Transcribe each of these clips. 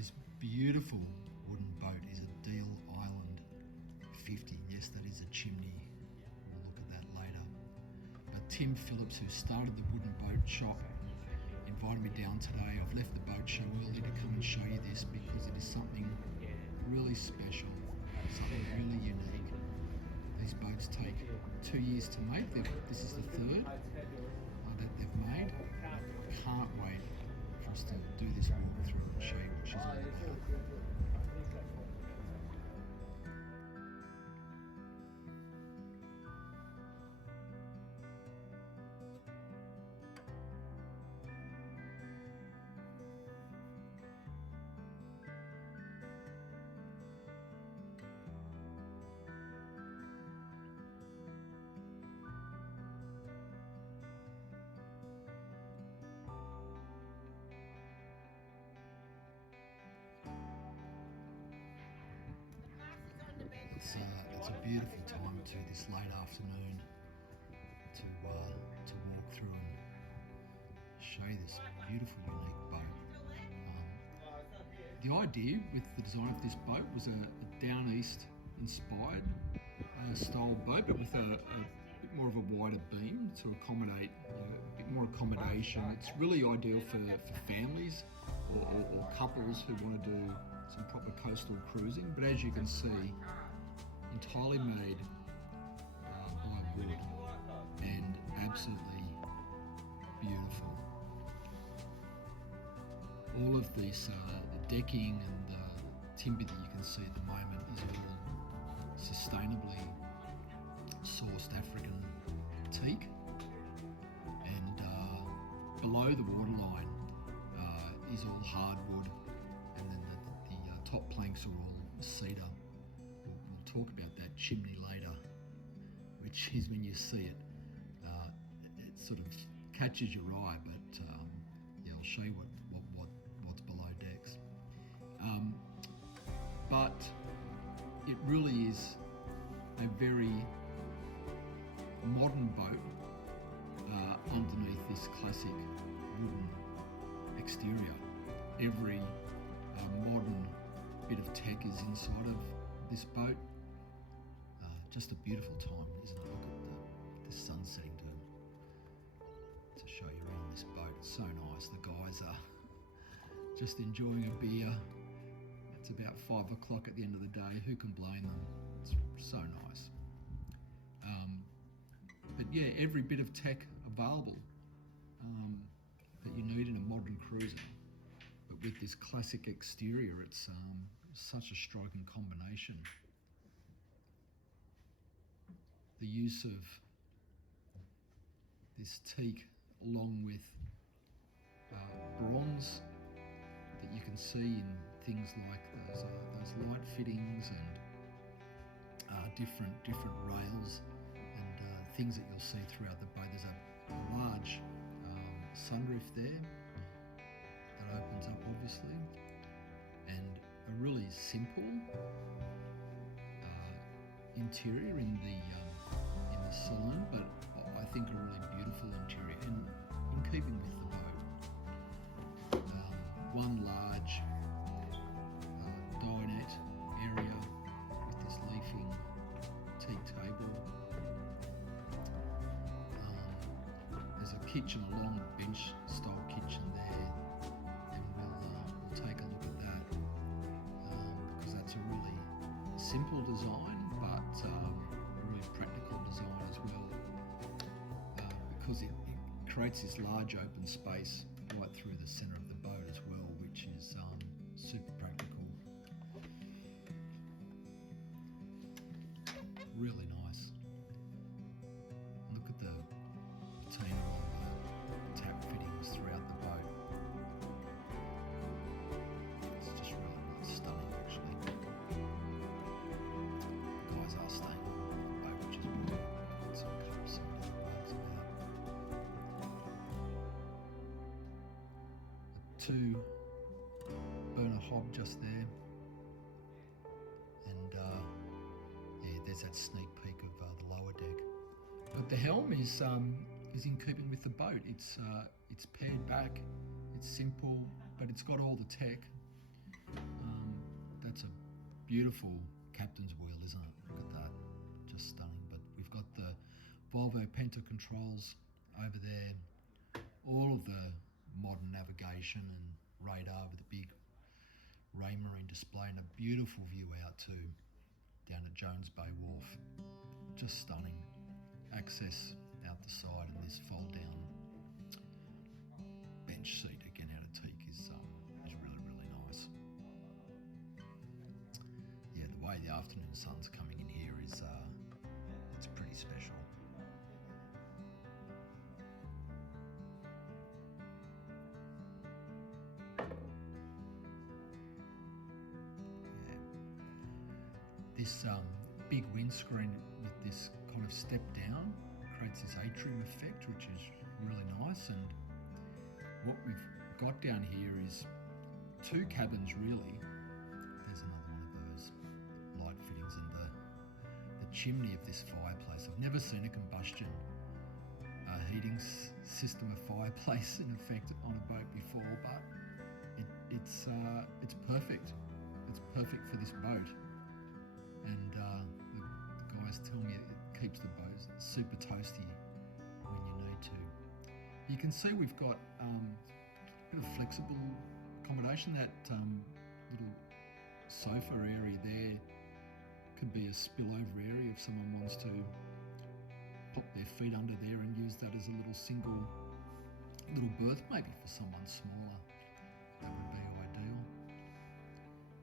This beautiful wooden boat is a Deal Island 50. Yes, that is a chimney. We'll look at that later. But Tim Phillips, who started the Wooden Boat Shop, invited me down today. I've left the boat show early to come and show you this because it is something really special, something really unique. These boats take 2 years to make. This is the third that they've made. I can't wait for us to do this walkthrough and show you what she's all about. It's a beautiful time too, this late afternoon, to walk through and show you this beautiful, unique boat. The idea with the design of this boat was a down east inspired style boat, but with a bit more of a wider beam to accommodate a bit more accommodation. It's really ideal for families or couples who want to do some proper coastal cruising, but as you can see, entirely made by wood and absolutely beautiful. All of this decking and timber that you can see at the moment is all sustainably sourced African teak, and below the waterline is all hardwood, and then the top planks are all cedar. We'll talk about that chimney later, which is when you see it, it sort of catches your eye, but yeah, I'll show you what's below decks. But it really is a very modern boat underneath this classic wooden exterior. Every modern bit of tech is inside of this boat. Just a beautiful time, isn't it? Look at the sun setting to show you around this boat. It's so nice. The guys are just enjoying a beer. It's about 5 o'clock at the end of the day. Who can blame them? It's so nice. But yeah, every bit of tech available that you need in a modern cruiser. But with this classic exterior, it's such a striking combination. The use of this teak along with bronze that you can see in things like those light fittings and different rails and things that you'll see throughout the boat. There's a large sunroof there that opens up, obviously, and a really simple interior in the saloon, but I think a really beautiful interior and in keeping with the boat. One large dinette area with this leafing teak table. There's a kitchen, a long bench style kitchen there, and we'll take a look at that because that's a really simple design, but a really practical design as well, because it creates this large open space right through the centre of the boat as well, which is super practical. Really nice. Look at the patina on the tap fittings throughout the boat. It's just really stunning, actually. The guys are staying on the boat, which is brilliant. So we can see what the boat's about. 2 burner hob just there, and yeah, there's that sneak peek of the lower deck. But the helm is in keeping with the boat. It's pared back, it's simple, but it's got all the tech. That's a beautiful captain's wheel, isn't it? Look at that, just stunning. But we've got the Volvo Penta controls over there, all of the modern navigation and radar with the big Raymarine display, and a beautiful view out to down at Jones Bay Wharf. Just stunning. Access out the side, and this fold down bench seat again out of teak is really nice. Yeah, the way the afternoon sun's coming in here is it's pretty special. Yeah, this big windscreen with this kind of step down creates this atrium effect, which is really nice. And what we've got down here is two cabins really. There's another one of those light fittings, and the chimney of this fireplace. I've never seen a combustion heating system of fireplace in effect on a boat before, but it's perfect. It's perfect for this boat, and the guys tell me it keeps the boat super toasty when you need to. You can see we've got a bit of flexible accommodation. That little sofa area there could be a spillover area if someone wants to pop their feet under there and use that as a little single little berth, maybe for someone smaller. That would be ideal.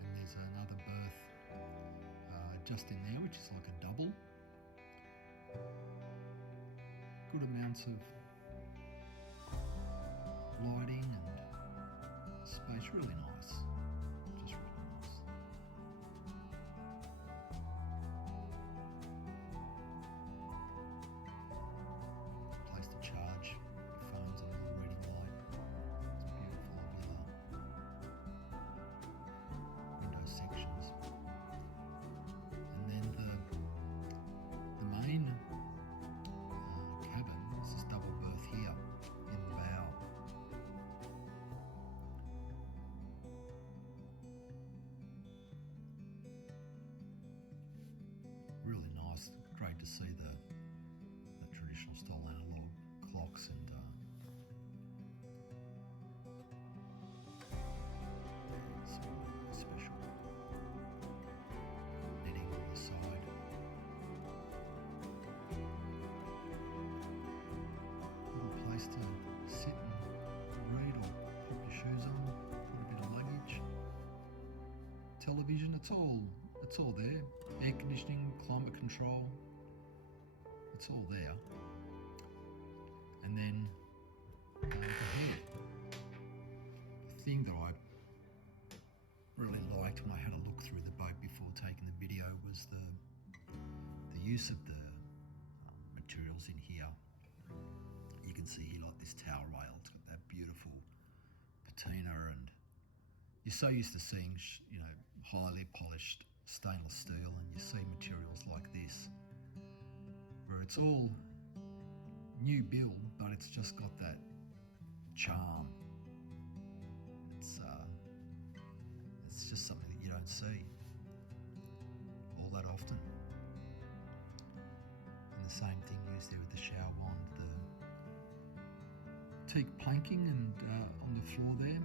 And there's another berth just in there, which is like a double. Good amounts of lighting and space, really nice, just really nice. Place to charge your phones and a little reading light. It's beautiful over there. Window sections. And then the main cabin is this double berth here in the bow. Really nice. Great to see the traditional style analog clocks, and it's really special. Netting on the side. Little place to sit and read or put your shoes on, put a bit of luggage. Television, it's all there. Air conditioning, climate control, it's all there. And then over here, the thing that I really liked when I had a look through the boat before taking the video was the use of the materials in here. You can see here like this towel rail, it's got that beautiful patina, and you're so used to seeing highly polished stainless steel, and you see materials like this where it's all new build, but it's just got that charm. It's just something that you don't see all that often. And the same thing used there with the shower wand, the teak planking, and on the floor there.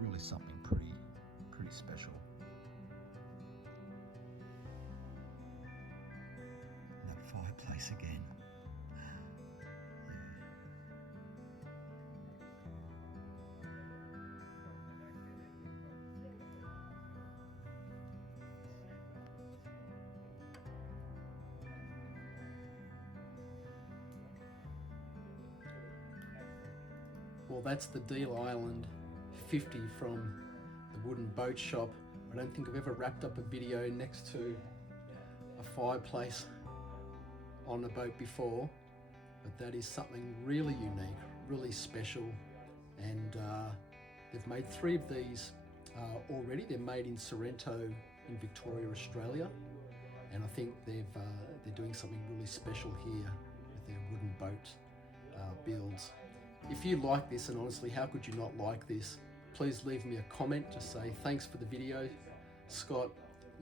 Really something pretty special. And that fireplace again. Well, that's the Deal Island 50 from the Wooden Boatshop. I don't think I've ever wrapped up a video next to a fireplace on a boat before, but that is something really unique, really special. And they've made 3 of these already. They're made in Sorrento in Victoria, Australia, and I think they're doing something really special here with their wooden boat builds. If you like this, and honestly, how could you not like this? Please please leave me a comment. Just say thanks for the video, Scott.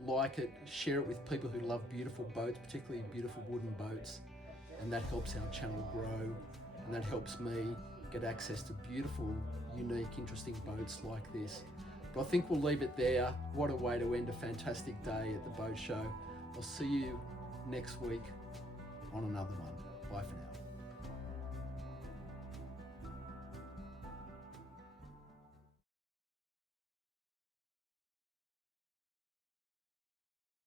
Like it, share it with people who love beautiful boats, particularly beautiful wooden boats, and that helps our channel grow, and that helps me get access to beautiful, unique, interesting boats like this. But I think we'll leave it there. What a way to end a fantastic day at the boat show. I'll see you next week on another one. Bye for now.